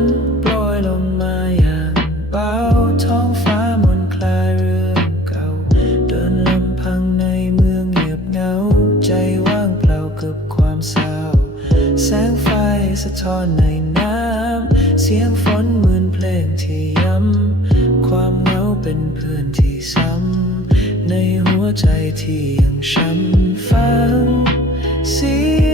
นโปรยลงมาอย่างเบาท้องฟ้ามนคลาเรื่องเก่า เดินลำพังในเมืองเงียบเงา ใจว่างเปล่ากับความเศร้า แสงไฟสะท้อนในน้ำ เสียงฝนเหมือนเพลงที่ย้ำ ความเหงาเป็นเพื่อนที่ซ้ำ ในหัวใจที่ยังช้ำฟังเสีย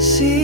See